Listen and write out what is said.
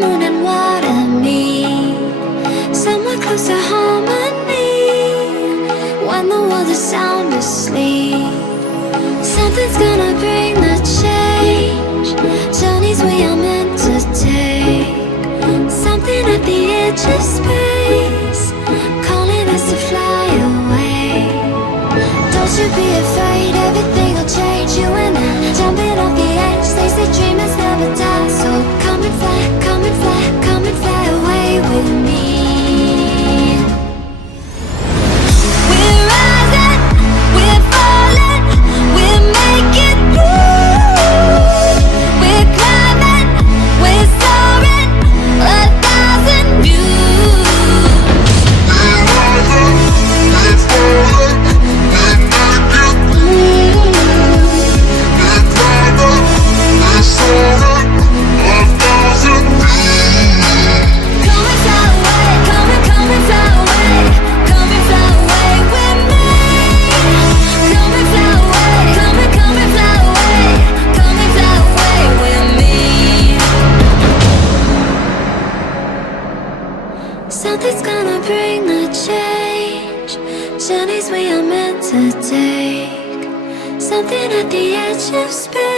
moon and water meet somewhere close to harmony. When the world is sound asleep, something's gonna bring the change. Journeys we are meant to take, something at the edge of space, calling us to fly away. Don't you be afraid, everything will change. You and I, jumping off the edge. They say dreamers never die, so come and fly, come and fly, come and fly away with me. We're rising, we're falling, we're making through. We're climbing, we're soaring, 1,000 views. We're rising, we're falling, we're making through. We're climbing, we're soaring, 1,000 views. Come and fly away, come and fly away, come and fly away with me. Come and fly away, come and fly away, come and fly away with me. Something's gonna bring the change. Journeys we are meant to take, something at the edge of space.